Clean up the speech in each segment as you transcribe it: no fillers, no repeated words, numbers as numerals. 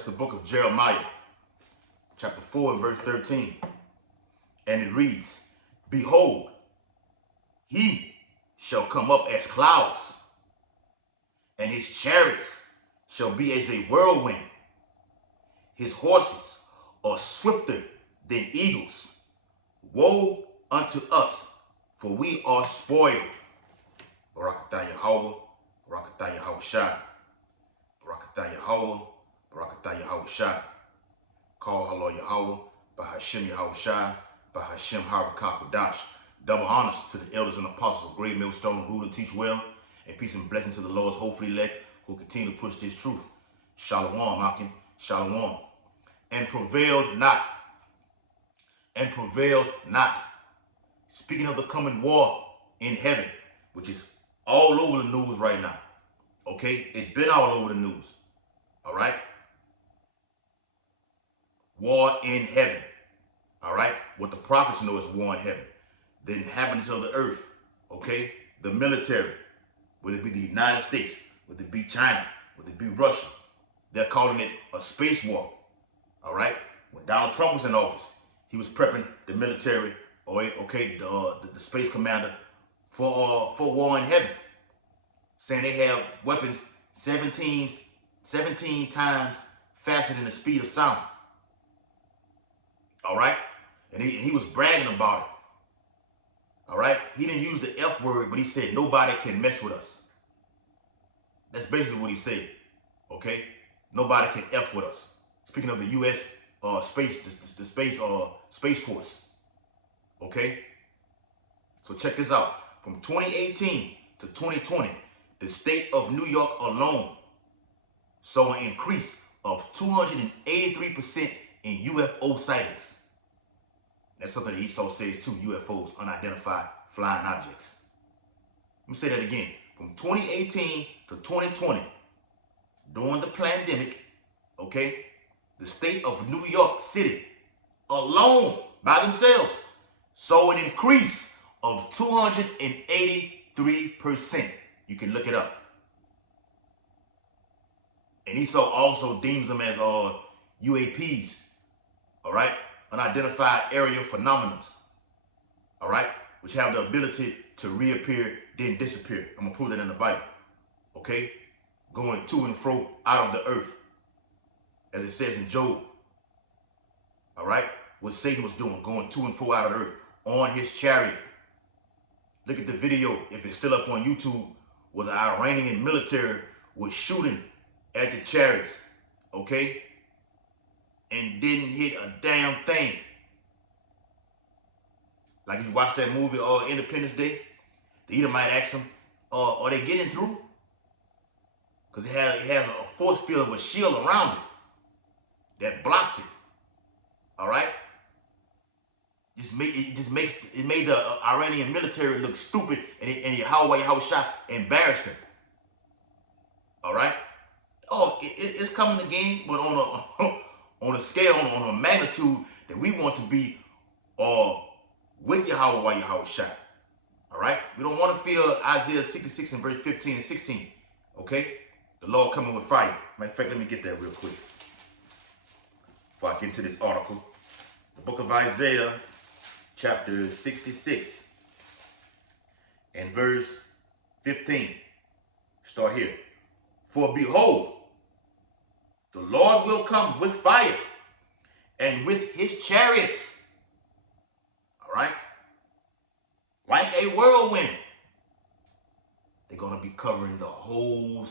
That's the book of Jeremiah, chapter 4 and verse 13. And it reads, behold, he shall come up as clouds, and his chariots shall be as a whirlwind. His horses are swifter than eagles. Woe unto us, for we are spoiled. Barakatah Yahweh, Barakatah Yahweh Shai, Barakatah Yahweh, Barakatah Yahweh Shai. Call Halo Yahweh, Bahashem Yahweh Shai, Bahashem Harakah Kodash. Double honors to the elders and apostles of Great Millstone, rule and teach well, and peace and blessing to the Lord's hopefully elect who continue to push this truth. Shalom, Akim, Shalom. And prevailed not. And prevailed not. Speaking of the coming war in heaven, which is all over the news right now. Okay? It's been all over the news. All right? War in heaven. All right? What the prophets know is war in heaven. The inhabitants of the earth. Okay? The military. Whether it be the United States, whether it be China, whether it be Russia. They're calling it a space war. All right? When Donald Trump was in office, he was prepping the military, okay, the space commander for war in heaven. Saying they have weapons 17 times faster than the speed of sound. All right? And he was bragging about it. All right? He didn't use the F word, but he said nobody can mess with us. That's basically what he said. Okay? Nobody can F with us. Speaking of the U.S. Space Force. Okay? So check this out. From 2018 to 2020, the state of New York alone saw an increase of 283% in UFO sightings. That's something that ESO says too, UFOs, unidentified flying objects. Let me say that again. From 2018 to 2020, during the pandemic, okay, the state of New York City alone by themselves saw an increase of 283%. You can look it up. And ESO also deems them as UAPs, all right? Unidentified aerial phenomena, all right? Which have the ability to reappear, then disappear. I'm going to prove that in the Bible, okay? Going to and fro out of the earth, as it says in Job, all right? What Satan was doing, going to and fro out of the earth on his chariot. Look at the video, if it's still up on YouTube, where the Iranian military was shooting at the chariots, okay? And didn't hit a damn thing. Like if you watch that movie, Independence Day, the Edomite asked them, are they getting through? Because it has a force field of a shield around it that blocks it. All right? It made the Iranian military look stupid, and Yahweh Shai embarrassed them. All right? Oh, it's coming again, but on a scale, on a magnitude that we want to be with Yahweh Shai. All right? We don't want to feel Isaiah 66 and verse 15 and 16. Okay? The Lord coming with fire. Matter of fact, let me get that real quick before I get into this article. The book of Isaiah, chapter 66 and verse 15. Start here. For behold, the Lord will come with fire and with his chariots. All right? Like a whirlwind. They're going to be covering the whole,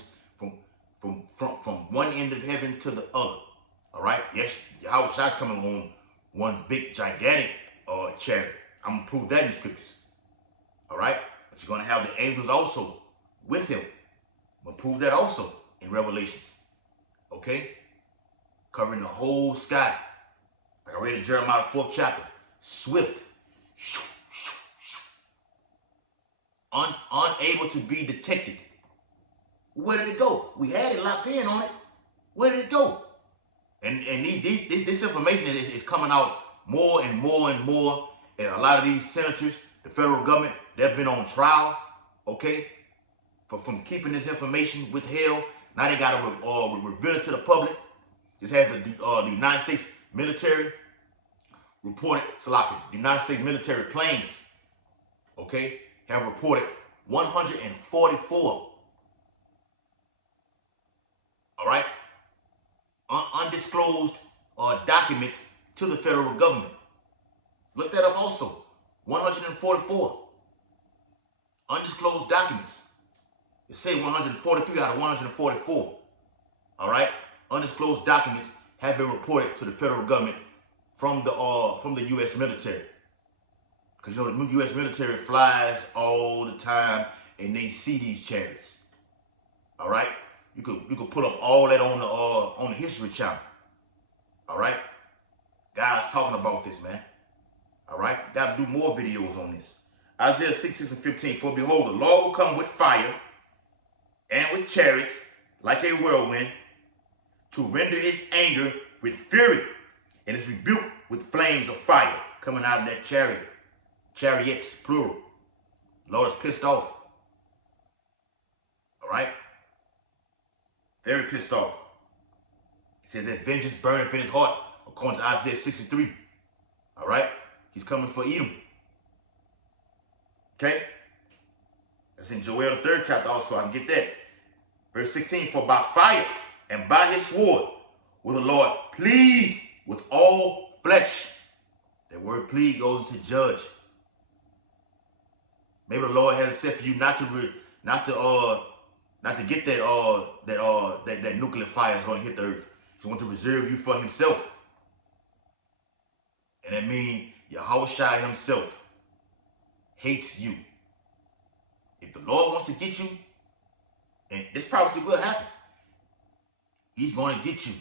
from one end of heaven to the other. All right? Yes, Yahweh Shai's coming on one big, gigantic chariot. I'm going to prove that in scriptures. All right? But you're going to have the angels also with him. I'm going to prove that also in Revelations. Okay? Covering the whole sky. Like I read in Jeremiah 4th chapter. Swift. Unable to be detected. Where did it go? We had it locked in on it. Where did it go? And this information is coming out more and more and more. And a lot of these senators, the federal government, they've been on trial, okay, from keeping this information withheld. Now they got to reveal it to the public. This has the United States military reported, the United States military planes, okay, have reported 144, all right, undisclosed documents to the federal government. Look that up also. 144 undisclosed documents. It said 143 out of 144. All right, undisclosed documents have been reported to the federal government from the U.S. military. Because you know the U.S. military flies all the time, and they see these chariots. All right, you could pull up all that on the History Channel. All right, guys talking about this, man. All right, got to do more videos on this. Isaiah 6:6-15. For behold, the Lord will come with fire and with chariots like a whirlwind, to render his anger with fury and his rebuke with flames of fire coming out of that chariot. Chariots, plural. Lord is pissed off. All right? Very pissed off. He said that vengeance burneth in his heart, according to Isaiah 63. All right? He's coming for Edom. Okay? That's in Joel, the 3rd chapter also. I can get that. Verse 16, for by fire and by his sword will the Lord plead with all flesh. That word plead goes into judge. Maybe the Lord has it set for you not to get that nuclear fire is going to hit the earth. He wants to reserve you for himself. And that means Yahushua himself hates you. If the Lord wants to get you, and this prophecy will happen, he's going to get you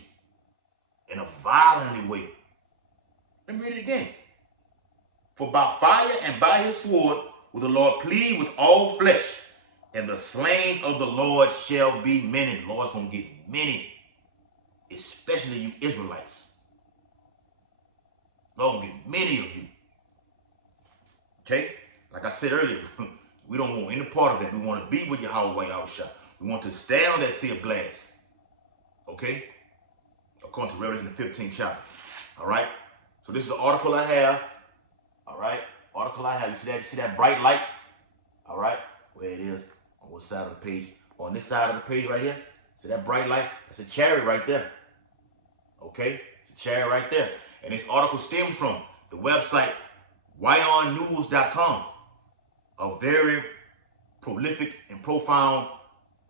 in a violent way. Let me read it again. For by fire and by his sword will the Lord plead with all flesh, and the slain of the Lord shall be many. The Lord's going to get many, especially you Israelites. The Lord going to get many of you. Okay? Like I said earlier, we don't want any part of that. We want to be with Yahweh Yahushua. We want to stand on that sea of glass. Okay? According to Revelation the 15th chapter. All right? So this is an article I have. All right? Article I have. You see that bright light? All right? Where it is. On what side of the page? On this side of the page right here. See that bright light? That's a chariot right there. Okay? It's a chariot right there. And this article stems from the website YonNews.com. A very prolific and profound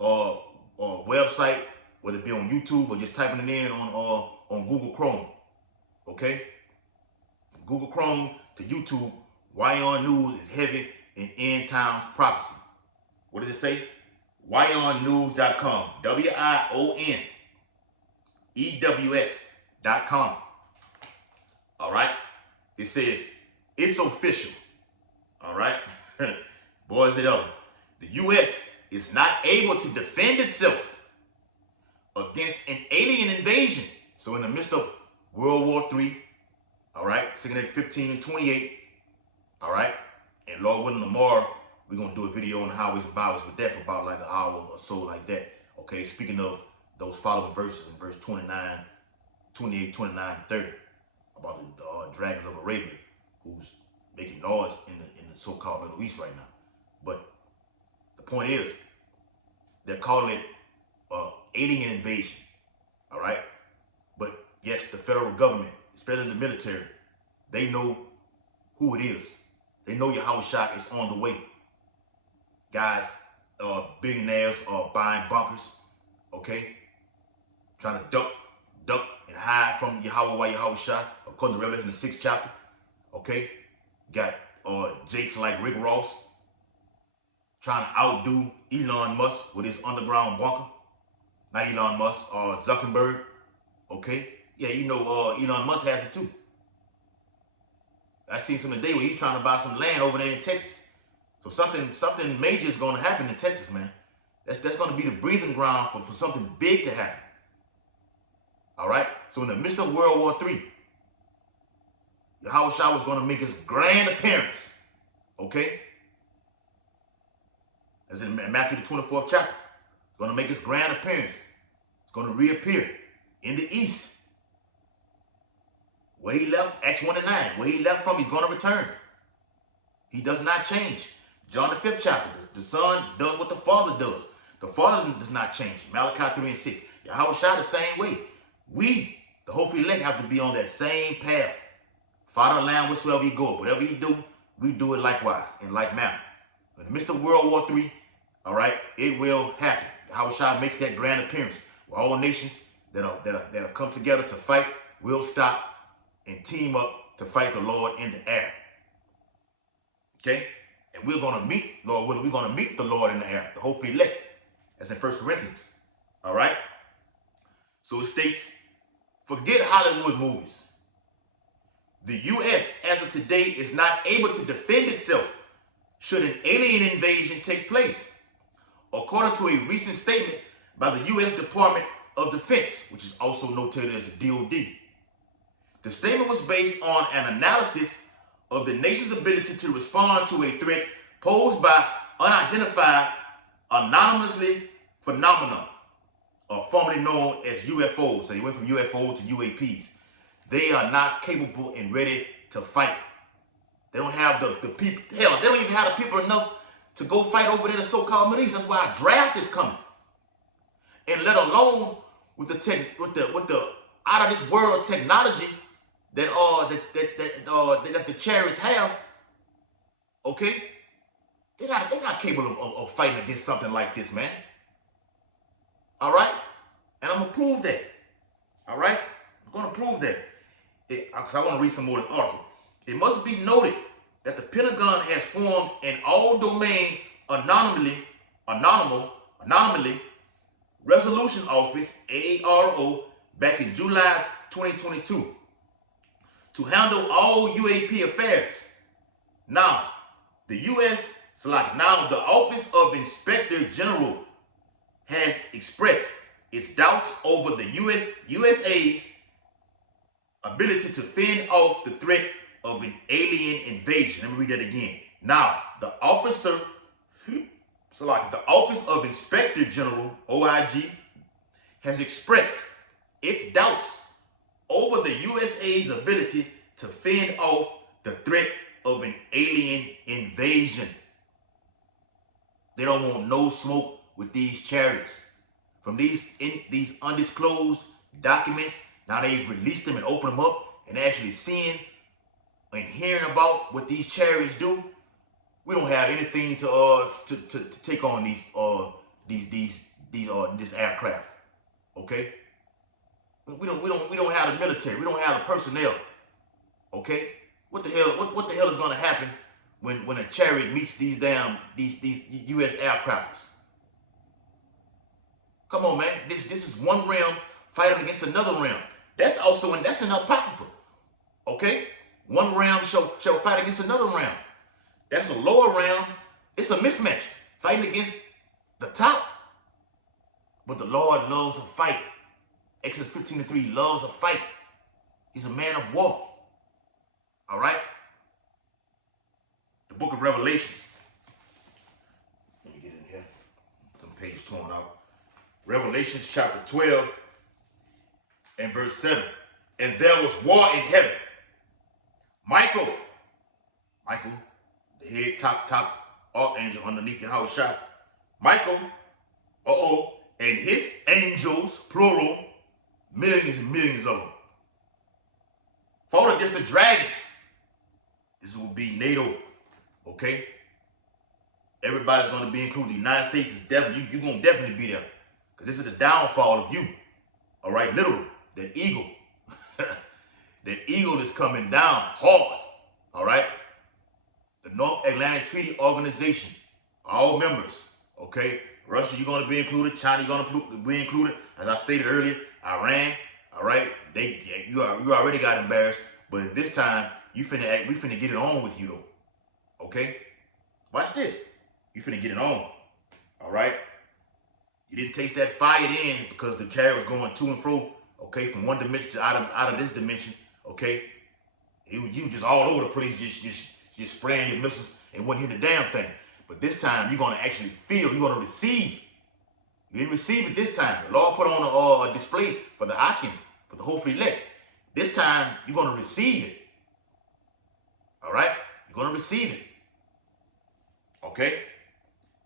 website, whether it be on YouTube or just typing it in on Google Chrome. Okay? From Google Chrome to YouTube, Yon News is heavy in end times prophecy. What does it say? YonNews.com. WIONEWS.com. All right? It says, it's official. All right? Boys and up. The U.S. is not able to defend itself against an alien invasion. So in the midst of World War III, all right, 15 and 28, all right, and Lord willing, tomorrow we're going to do a video on the highways and byways with that for about like an hour or so like that. Okay, speaking of those following verses in verse 29, 28, 29, 30, about the dragons of Arabia, who's making noise in the so-called Middle East right now. But the point is, they're calling it alien invasion. All right? But yes, the federal government, especially the military, they know who it is. They know Yahushua is on the way. Guys, billionaires are buying bunkers, okay? Trying to duck and hide from Yahweh Yahushua, according to Revelation the 6th chapter. Okay? Got jakes like Rick Ross trying to outdo Elon Musk with his underground bunker. Not Elon Musk, Zuckerberg. Okay? Yeah, you know Elon Musk has it too. I seen some today where he's trying to buy some land over there in Texas. So something major is going to happen in Texas, man. That's going to be the breathing ground for something big to happen. All right? So in the midst of World War III, Yahushua was going to make his grand appearance. Okay? As in Matthew the 24th chapter. He's going to make his grand appearance. It's going to reappear in the east. Where he left, Acts 1 and 9. Where he left from, he's going to return. He does not change. John the 5th chapter. The Son does what the Father does. The Father does not change. Malachi 3 and 6. Yahweh Shai the same way. We, the hopefully elect, have to be on that same path. Father Lamb, whatsoever he go, whatever he do, we do it likewise, in like manner. In the midst of World War III, all right, it will happen. Yahweh Shai makes that grand appearance, where all nations that have come together to fight will stop and team up to fight the Lord in the air. Okay? And we're going to meet, Lord willing, we're going to meet the Lord in the air, the hopefully elect, as in 1 Corinthians. All right? So it states, forget Hollywood movies. The U.S. as of today is not able to defend itself should an alien invasion take place, according to a recent statement by the U.S. Department of Defense, which is also notated as the DOD. The statement was based on an analysis of the nation's ability to respond to a threat posed by unidentified anomalous phenomena, formerly known as UFOs. So they went from UFO to UAPs. They are not capable and ready to fight. They don't have the people. Hell, they don't even have the people enough to go fight over there in the so-called Middle East. That's why a draft is coming. And let alone with the out of this world technology that the chariots have. Okay, they're not capable of fighting against something like this, man. All right, and I'm gonna prove that. All right, I'm gonna prove that. Because I want to read some more of this article. It must be noted that the Pentagon has formed an all-domain anomaly resolution office, ARO, back in July 2022 to handle all UAP affairs. Now, the the Office of Inspector General has expressed its doubts over the USA's ability to fend off the threat of an alien invasion. Let me read that again. Now, the Office of Inspector General, OIG, has expressed its doubts over the USA's ability to fend off the threat of an alien invasion. They don't want no smoke with these chariots. From these undisclosed documents, now they've released them and opened them up and actually seeing and hearing about what these chariots do. We don't have anything to take on this aircraft. Okay? We don't have the military. We don't have the personnel. Okay? What the hell is going to happen when a chariot meets these U.S. aircrafters? Come on, man. This is one realm fighting against another realm. That's in Apocrypha. Okay? One realm shall fight against another realm. That's a lower realm. It's a mismatch. Fighting against the top. But the Lord loves a fight. Exodus 15:3 loves a fight. He's a man of war. All right? The book of Revelations. Let me get in here. Some pages torn out. Revelations chapter 12 and verse 7. And there was war in heaven. Michael, the head top archangel underneath Yahweh Shai. Michael, and his angels, plural, millions and millions of them, fought against the dragon. This will be NATO, okay? Everybody's going to be included. The United States is definitely, you're going to definitely be there. Because this is the downfall of you. All right, literally, the eagle. The eagle is coming down hard. All right? The North Atlantic Treaty Organization, all members, okay? Russia, you're going to be included. China, you're going to be included. As I stated earlier, Iran, all right? You already got embarrassed. But this time, we finna get it on with you, though. Okay? Watch this. You finna get it on. All right? You didn't taste that fire then because the carrier was going to and fro, okay, from one dimension to out of this dimension, okay? You just all over the place, just spraying your missiles and wasn't hitting the damn thing. But this time, you're going to actually feel, you're going to receive. You didn't receive it this time. The Lord put on a display for the Akim, for the hopefully elect. This time, you're going to receive it. All right? You're going to receive it. Okay?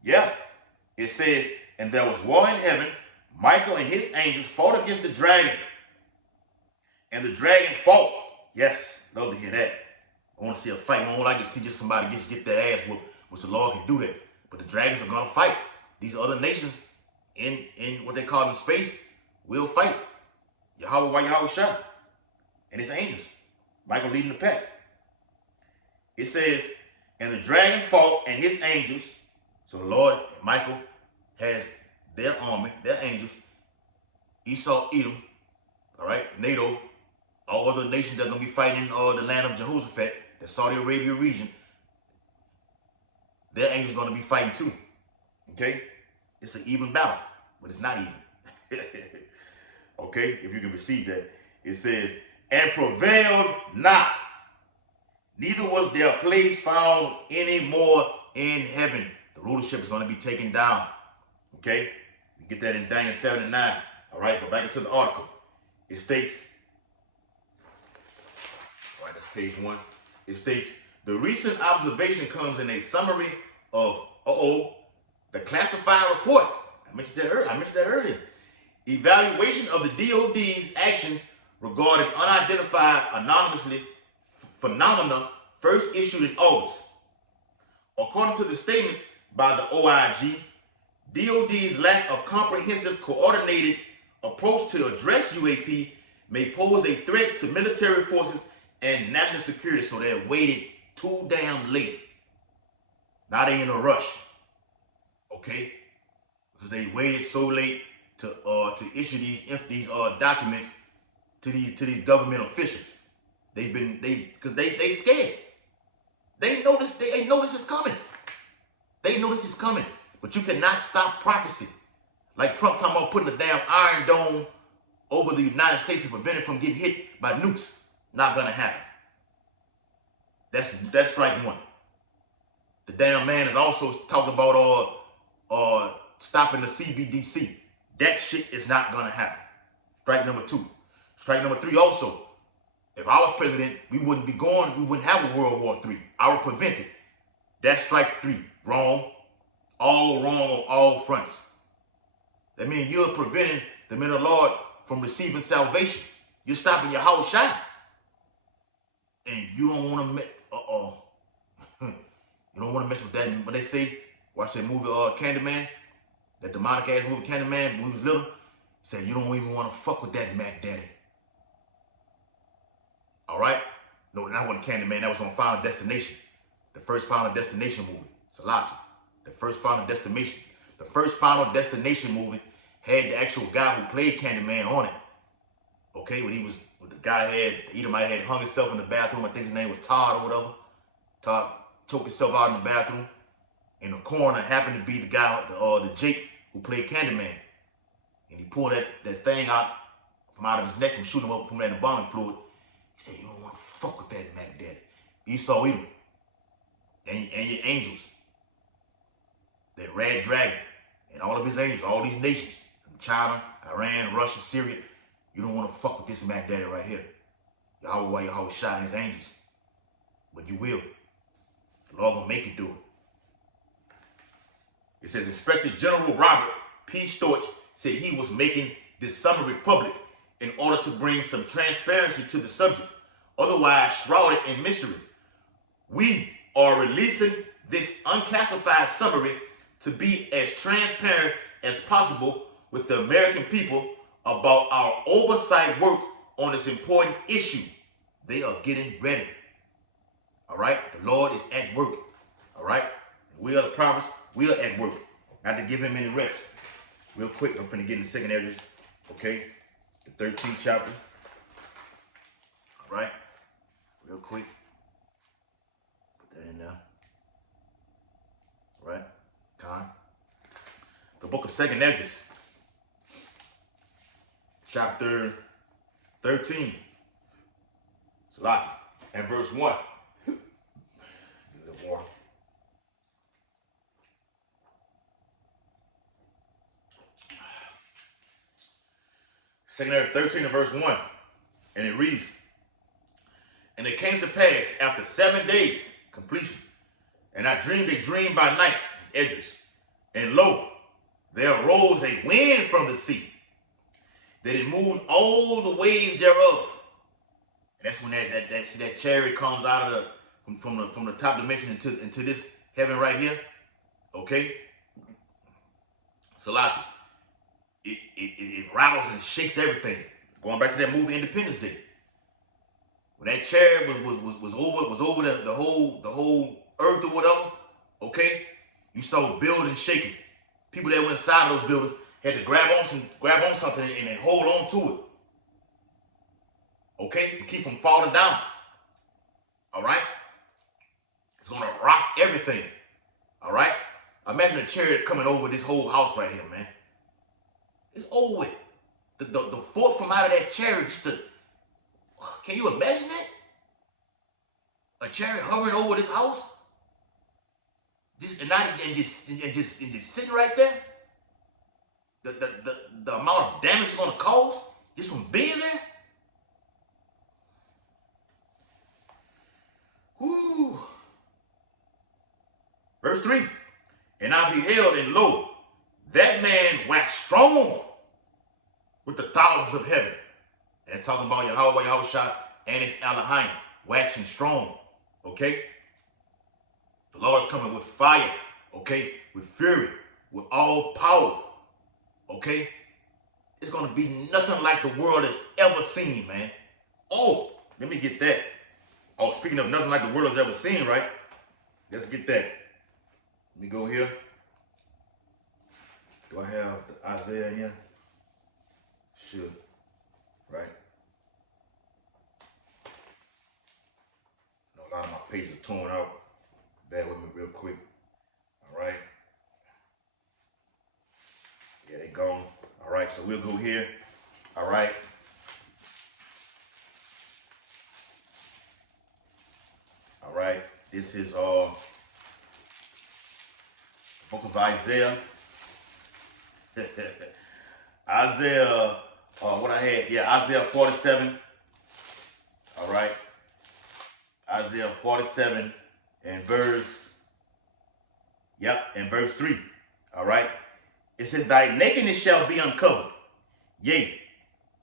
Yeah. It says, and there was war in heaven. Michael and his angels fought against the dragon. And the dragon fought. Yes, love to hear that. I want to see a fight. I don't like to see just somebody get their ass whooped, which the Lord can do that. But the dragons are going to fight. These other nations in what they call in space will fight. Yahweh Shah and his angels. Michael leading the pack. It says, and the dragon fought and his angels. So the Lord, Michael, has their army, their angels. Esau, Edom, all right, NATO, all other nations that are going to be fighting the land of Jehoshaphat, the Saudi Arabia region, their angels are going to be fighting too. Okay? It's an even battle, but it's not even. Okay? If you can receive that. It says, and prevailed not. Neither was their place found any more in heaven. The rulership is going to be taken down. Okay? You get that in Daniel 7 and 9. All right? Go back into the article. It states, all right, that's page 1. It states, the recent observation comes in a summary of, the classified report. I mentioned that earlier. Evaluation of the DOD's action regarding unidentified anonymously phenomena first issued in August. According to the statement by the OIG, DOD's lack of comprehensive coordinated approach to address UAP may pose a threat to military forces and national security, so they're waiting too damn late. Now they in a rush, okay? Because they waited so late to issue these documents to these government officials. Because they scared. They know this is coming. They know this is coming. But you cannot stop prophecy. Like Trump talking about putting a damn Iron Dome over the United States to prevent it from getting hit by nukes. Not gonna happen. That's strike one. The damn man is also talking about stopping the CBDC. That shit is not gonna happen. Strike number 2. Strike number 3 also. If I was president, we wouldn't have a World War III. I would prevent it. That's strike 3. Wrong. All wrong on all fronts. That means you're preventing the men of the Lord from receiving salvation. You're stopping your house shine. And you don't want to you don't want to mess with that. But they say, watch that movie Candyman, that demonic ass movie Candyman when he was little. Said you don't even want to fuck with that Mac Daddy. All right? No, that wasn't Candyman. That was on Final Destination. The first Final Destination movie. Salaki. The first Final Destination. The first Final Destination movie had the actual guy who played Candyman on it. Okay, when the guy the Edomite had hung himself in the bathroom. I think his name was Todd or whatever. Todd choked himself out in the bathroom. And the coroner happened to be the guy, the Jake who played Candyman. And he pulled that thing out from out of his neck and shoot him up from that embalming fluid. He said, you don't want to fuck with that Mac Daddy. Esau Edom. And your angels. That red dragon. And all of his angels, all these nations. From China, Iran, Russia, Syria. You don't want to fuck with this Mac Daddy right here. Yahweh Shah and his angels. But you will. The Lord will make you do it. It says, Inspector General Robert P. Storch said he was making this summary public in order to bring some transparency to the subject, otherwise shrouded in mystery. We are releasing this unclassified summary to be as transparent as possible with the American people about our oversight work on this important issue. They are getting ready. All right? The Lord is at work. All right? We are the prophets. We are at work. Not to give him any rest. Real quick, I'm finna get in the second Esdras. Okay? The 13th chapter. All right? Real quick. Put that in there. All right? Con. The book of second Esdras. Chapter 13. Salaki. And verse 1. Get a little water. Second Esdras 13 and verse 1. And it reads, and it came to pass after 7 days, completion, and I dreamed a dream by night, his edges, and lo, there arose a wind from the sea, that it moved all the ways thereof. And that's when that chariot comes out of from the top dimension into this heaven right here. Okay? Salaki. It rattles and shakes everything. Going back to that movie Independence Day. When that chariot was over the whole earth or whatever, okay? You saw buildings shaking. People that went inside those buildings had to grab on something and then hold on to it. Okay? To keep from falling down. Alright? It's gonna rock everything. Alright? Imagine a chariot coming over this whole house right here, man. It's over with. The force from out of that chariot just to, can you imagine that? A chariot hovering over this house? Just sitting right there? The amount of damage it's gonna cause just from being there? Whoo. Verse 3. And I beheld, and lo, that man waxed strong with the thousands of heaven. And it's talking about Yahweh, Yahushua, and his Elohim, waxing strong. Okay? The Lord is coming with fire. Okay? With fury. With all power. Okay? It's going to be nothing like the world has ever seen, man. Oh, let me get that. Oh, speaking of nothing like the world has ever seen, right? Let's get that. Let me go here. Do I have the Isaiah in here? Should. Right? I know a lot of my pages are torn out. Bear with me real quick. Alright. Yeah, they gone. Alright, so we'll go here. Alright. Alright. This is the book of Isaiah. Isaiah, what I had, yeah, Isaiah 47. All right. Isaiah 47 and verse 3. All right. It says, thy nakedness shall be uncovered. Yea.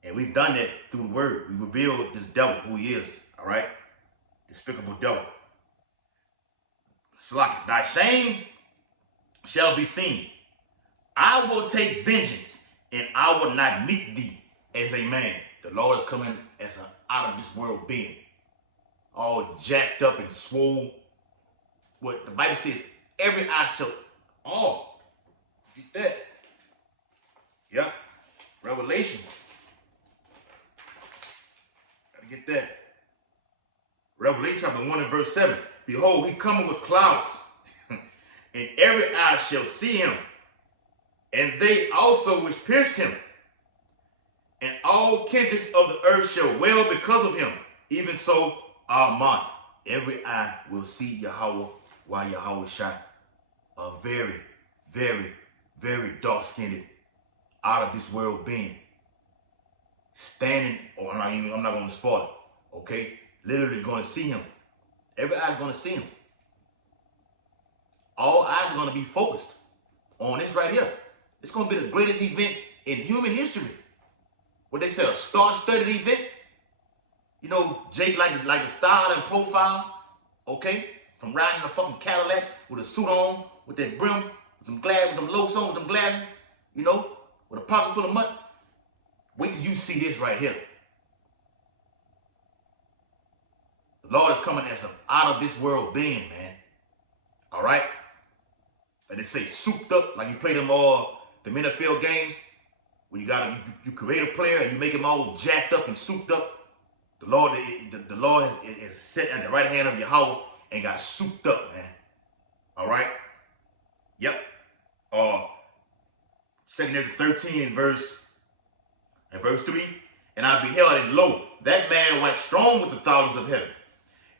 And we've done that through the word. We revealed this devil, who he is. All right. Despicable devil. It's like thy shame shall be seen. I will take vengeance, and I will not meet thee as a man. The Lord is coming as an out of this world being, all jacked up and swole. What the Bible says, every eye shall. Oh, get that. Yep. Revelation. Gotta get that. Revelation chapter 1 and verse 7. Behold, he coming with clouds, and every eye shall see him, and they also which pierced him, and all kindreds of the earth shall wail because of him. Even so, Amen. Every eye will see Yahweh, while Yahweh shot a very, very, very dark-skinned, out of this world being, standing. Or I'm not going to spoil it. Okay, literally going to see him. Every eye is going to see him. All eyes are going to be focused on this right here. It's going to be the greatest event in human history. What they say, a star-studded event. You know, Jake like the style and profile, okay? From riding a fucking Cadillac with a suit on, with that brim, with them lows on, with them glasses, you know, with a pocket full of money. Wait till you see this right here. The Lord is coming as an out of this world being, man. All right? Like they say, souped up, like you play them the NFL games, when you create a player and you make him all jacked up and souped up. The Lord is set at the right hand of Yahweh and got souped up, man. All right? Yep. 2 Corinthians 13 and verse 3. And I beheld, and lo, that man waxed strong with the thousands of heaven.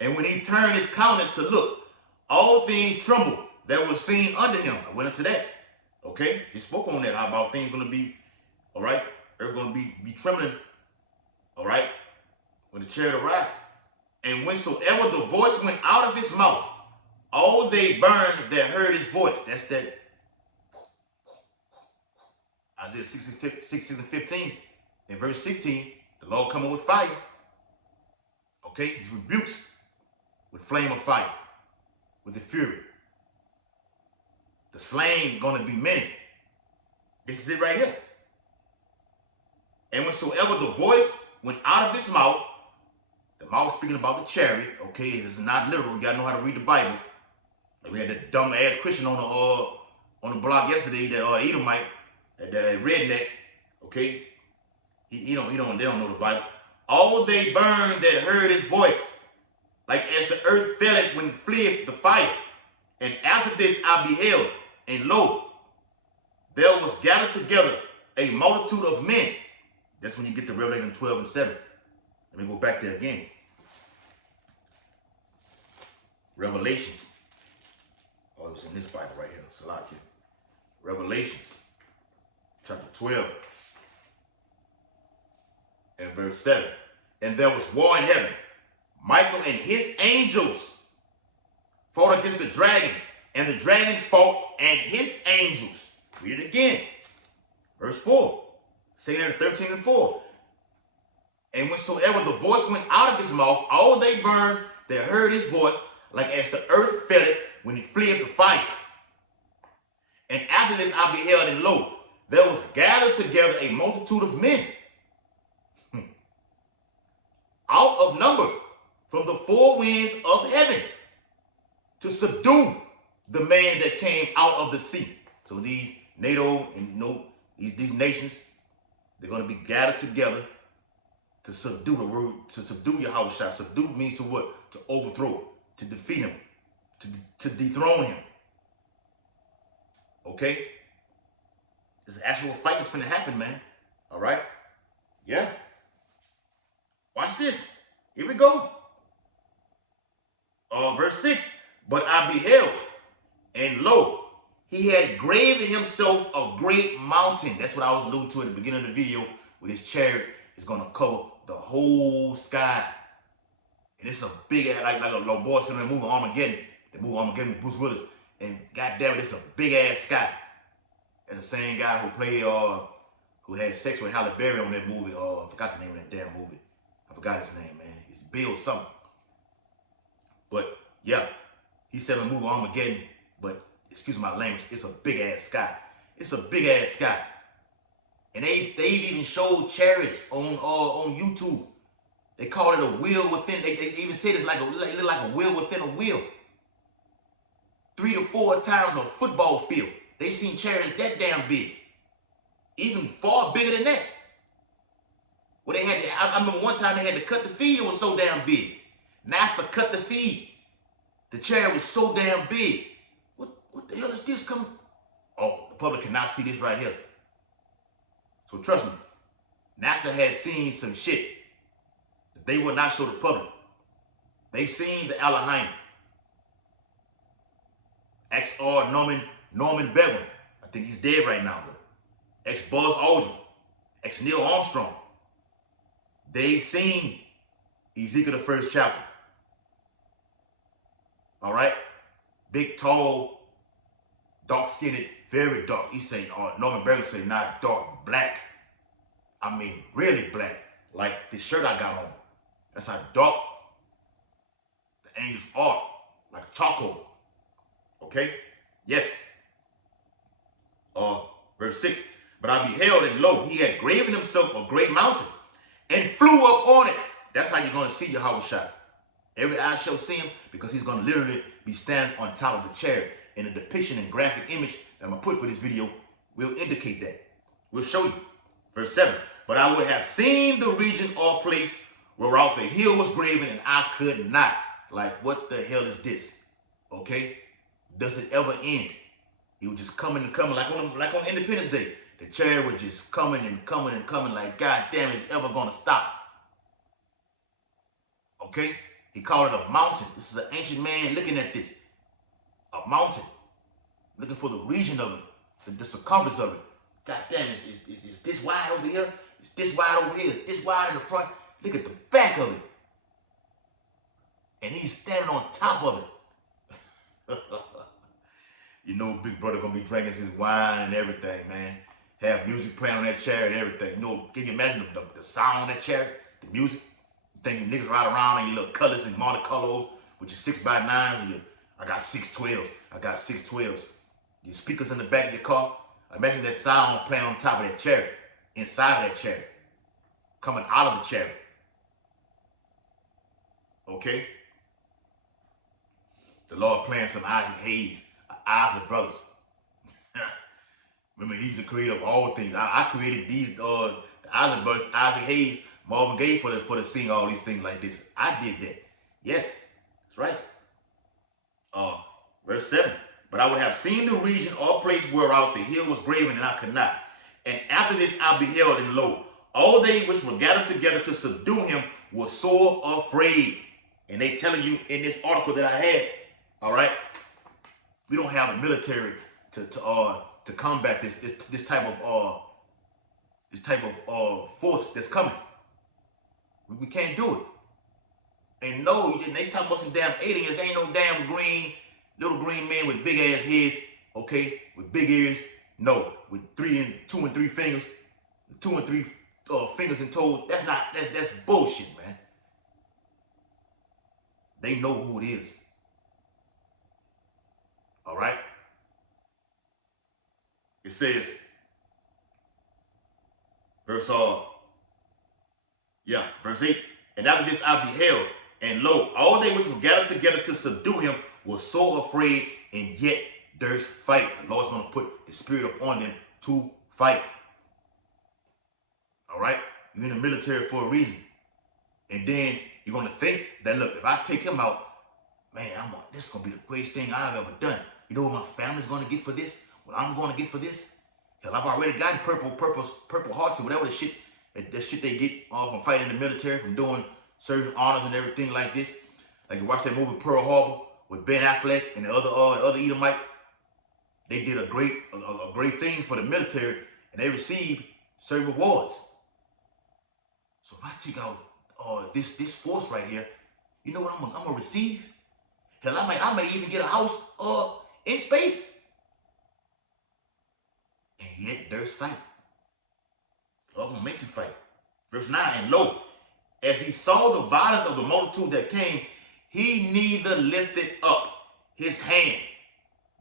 And when he turned his countenance to look, all things trembled that were seen under him. I went into that. Okay? He spoke on that, about things going to be, all right? Earth going to be trembling. All right? when the chariot arrived. And whensoever the voice went out of his mouth, all they burned that heard his voice. That's that Isaiah 6 and 15. In verse 16, the Lord coming with fire. Okay, he rebukes with flame of fire, with the fury. The slain gonna be many. This is it right here. And whensoever the voice went out of his mouth, the mouth speaking about the chariot. Okay, this is not literal. You gotta know how to read the Bible. Like we had that dumb ass Christian on the block yesterday, that Edomite, that redneck. Okay, they don't know the Bible. All they burned that heard his voice, like as the earth felleth when it fleeth the fire. And after this I beheld, and lo, there was gathered together a multitude of men. That's when you get to Revelation 12 and 7. Let me go back there again. Revelations. Oh, it was in this Bible right here. Salakia. Revelations. Chapter 12. And verse 7. And there was war in heaven. Michael and his angels fought against the dragon. And the dragon fought and his angels. Read it again. Verse 4. Satan 13 and 4. And whensoever the voice went out of his mouth, all they burned that heard his voice, like as the earth felleth when it fleeth the fire. And after this I beheld, and lo, there was gathered together a multitude of men, out of number, from the four winds of heaven, to subdue the man that came out of the sea. So these NATO and these nations, they're going to be gathered together to subdue the word, to subdue Yahushua. Subdue means to what? To overthrow, to defeat him, to dethrone him. Okay? This is actual fight that's going to happen, man. All right? Yeah. Watch this. Here we go. Verse 6. But I beheld, and lo, he had graven himself a great mountain. That's what I was alluding to at the beginning of the video, with his chariot is going to cover the whole sky. And it's a big ass, like a little boy sitting in the movie Armageddon. The movie Armageddon with Bruce Willis. And goddamn it, it's a big ass sky. That's the same guy who played, who had sex with Halle Berry on that movie. I forgot the name of that damn movie. I forgot his name, man. It's Bill something. But yeah, he said in the movie Armageddon, but excuse my language, it's a big ass sky. It's a big ass sky. And they've even showed chariots on YouTube. They call it a wheel within. They even said it's like a wheel within a wheel. 3 to 4 times a football field. They've seen chariots that damn big. Even far bigger than that. Well, they had to, I remember one time they had to cut the feed. It was so damn big. NASA cut the feed. The chariot was so damn big. What the hell is this coming? Oh, the public cannot see this right here. So trust me, NASA has seen some shit that they will not show the public. They've seen the Elohim. XR Norman Bedouin. I think he's dead right now, though. Ex-Buzz Aldrin. Ex-Neil Armstrong. They've seen Ezekiel the 1st chapter. All right? Big, tall, dark-skinned, very dark. He say, Norman Bedouin say, not dark, black. I mean, really black. Like this shirt I got on. That's how dark the angels are. Like charcoal. Okay? Yes. Verse 6. But I beheld, and lo, he had graven himself a great mountain, and flew up on it. That's how you're going to see Yahushua. Every eye shall see him, because he's going to literally be standing on top of the chariot. And the depiction and graphic image that I'm going to put for this video will indicate that. We'll show you. Verse 7. But I would have seen the region or place whereout the hill was graven, and I could not. Like, what the hell is this? Okay? Does it ever end? He was just coming and coming, like on Independence Day. The chariot was just coming and coming and coming, like, God damn, it's ever going to stop. Okay? He called it a mountain. This is an ancient man looking at this. A mountain. Looking for the region of it, the circumference of it. God damn, is this wide over here? Is this wide over here? Is this wide in the front? Look at the back of it. And he's standing on top of it. You know, big brother gonna be drinking his wine and everything, man. Have music playing on that chariot and everything. You know, can you imagine the sound on that chariot? The music? You think you niggas ride around in your little colors and Monte Carlos with your 6x9s and I got 612s. I got 612s. Your speakers in the back of your car. Imagine that sound playing on top of that chariot, inside of that chariot, coming out of the chariot. Okay? The Lord playing some Isaac Hayes, Isaac Brothers. Remember, he's the creator of all things. I created these, the Isaac Brothers, Isaac Hayes, Marvin Gaye for the sing all these things like this. I did that. Yes, that's right. Verse 7. But I would have seen the region or place whereof the hill was graven, and I could not. And after this I beheld, and lo, all they which were gathered together to subdue him were sore afraid. And they telling you in this article that I had, all right, we don't have the military to combat this type of force that's coming. We can't do it. And no, they talk about some damn aliens. They ain't no damn little green men with big ass heads, okay, with big ears. No, with 2 and 3 fingers, 2 and 3 fingers and toes. That's bullshit, man. They know who it is. All right. It says, verse 8. And after this I beheld, and lo, all they which were gathered together to subdue him were so afraid, and yet durst fight. The Lord's going to put the spirit upon them to fight. All right? You're in the military for a reason. And then you're going to think that, look, if I take him out, man, this is going to be the greatest thing I've ever done. You know what my family's going to get for this? What I'm going to get for this? Hell, I've already gotten purple hearts or whatever the shit, that shit they get from fighting in the military, from doing certain honors and everything like this. Like you watch that movie Pearl Harbor with Ben Affleck and the other Edomite. They did a great thing for the military, and they received certain rewards. So if I take out this force right here, you know what I'm gonna receive? Hell, I might even get a house in space. And yet there's fight. Lord gonna make you fight. Verse 9, and lo, as he saw the violence of the multitude that came, he neither lifted up his hand,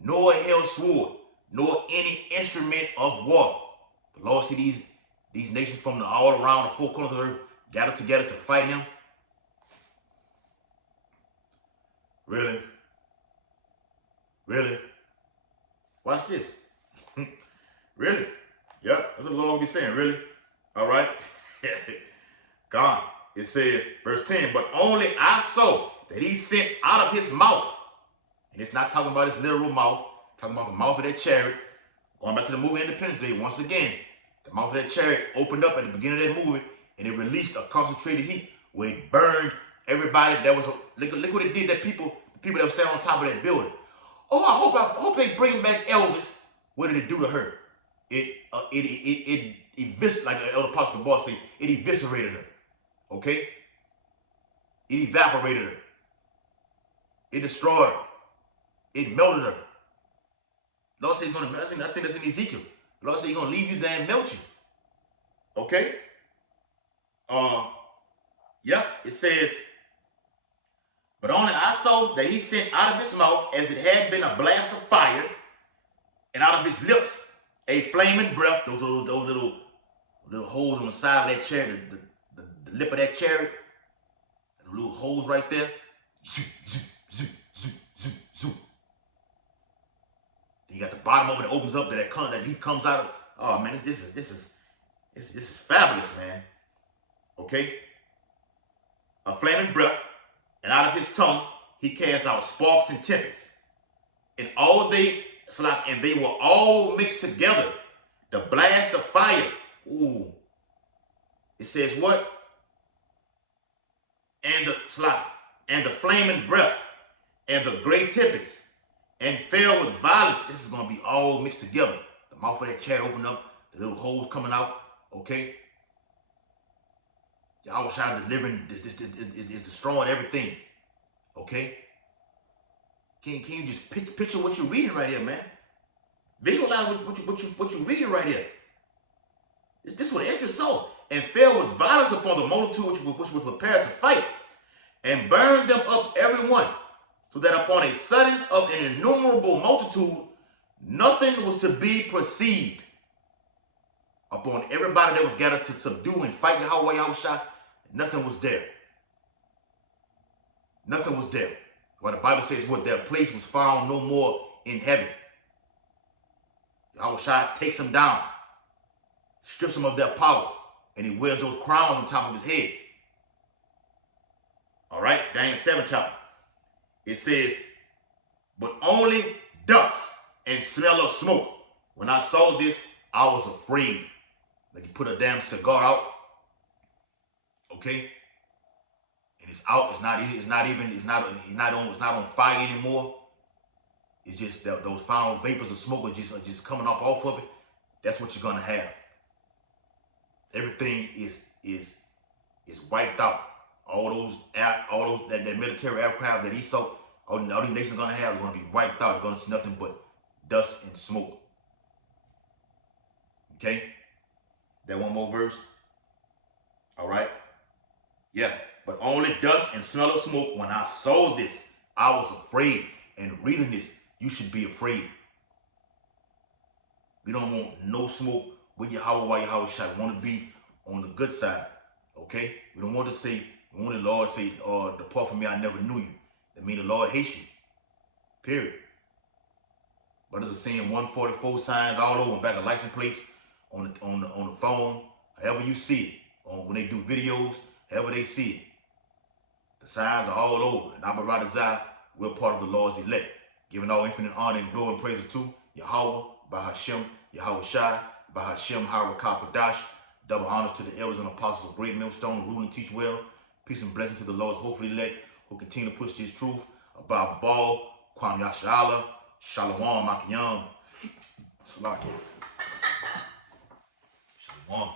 nor held sword, nor any instrument of war. The Lord see these nations from all around the 4 corners of the earth gathered together to fight him. Really? Really? Watch this. Really? Yep, that's what the Lord will be saying. Really? All right? God, it says, verse 10, but only I saw that he sent out of his mouth. And it's not talking about his literal mouth, talking about the mouth of that chariot. Going back to the movie Independence Day, once again, the mouth of that chariot opened up at the beginning of that movie, and it released a concentrated heat where it burned everybody that was, look what it did, the people that were standing on top of that building. Oh, I hope they bring back Elvis. What did it do to her? It eviscerated, like the Elder Apostle Boss said, it eviscerated her. Okay? It evaporated her. It destroyed her. It melted her. The Lord said he's going to melt. I think that's in Ezekiel. The Lord said he's going to leave you there and melt you. Okay? Yep, it says, but only I saw that he sent out of his mouth as it had been a blast of fire, and out of his lips a flaming breath. Those little holes on the side of that chariot, the lip of that chariot, the little holes right there. Zoom, zoom, zoom, zoom, zoom, zoom. Then you got the bottom of it that opens up, that heat comes out of. Oh man, this is fabulous, man. Okay, a flaming breath, and out of his tongue he cast out sparks and tempests, and they were all mixed together. The blast of fire. Ooh. It says what? And the flaming breath, and the great tempests, and fell with violence. This is going to be all mixed together. The mouth of that chariot opened up, the little holes coming out. Okay? Yahweh Shai delivering is destroying everything. Okay? Can you just picture what you're reading right here, man? Visualize what you're reading right here. This is what Israel saw. And fell with violence upon the multitude which was prepared to fight, and burned them up every one, so that upon a sudden of an innumerable multitude, nothing was to be perceived. Upon everybody that was gathered to subdue and fight Yahweh Yahushua, nothing was there. Nothing was there. Well, the Bible says what their place was found no more in heaven. Yahushua takes them down, strips them of their power, and he wears those crowns on top of his head. All right, Daniel 7 chapter. It says, but only dust and smell of smoke. When I saw this, I was afraid. Like you put a damn cigar out, okay, and it's out. It's not on fire anymore. It's just that those foul vapors of smoke are just coming off of it. That's what you're gonna have. Everything is wiped out. All that military aircraft that he saw, all these nations are gonna have, are gonna be wiped out. You're gonna see nothing but dust and smoke. Okay. That one more verse. All right. Yeah. But only dust and smell of smoke. When I saw this, I was afraid. And reading this, you should be afraid. We don't want no smoke with Yahweh Shai. We want to be on the good side. Okay? We don't want to say, we want the Lord to say, depart from me, I never knew you. That means the Lord hates you. Period. But there's a saying 144 signs all over, back of license plates, on the phone, however you see it, when they do videos, however they see it. The signs are all over. And Abba Radazai, we're part of the Lord's elect. Giving all infinite honor and glory and praises to Yahweh, Bahashem, Yahweh Shai, Bahashem, Harakah Padash. Double honors to the elders and apostles of Great Millstone, rule and teach well. Peace and blessing to the Lord's hopefully elect, who continue to push this truth about Baal, Kwam Yashala, Shalom, Makiyam, Salaki. Shalom.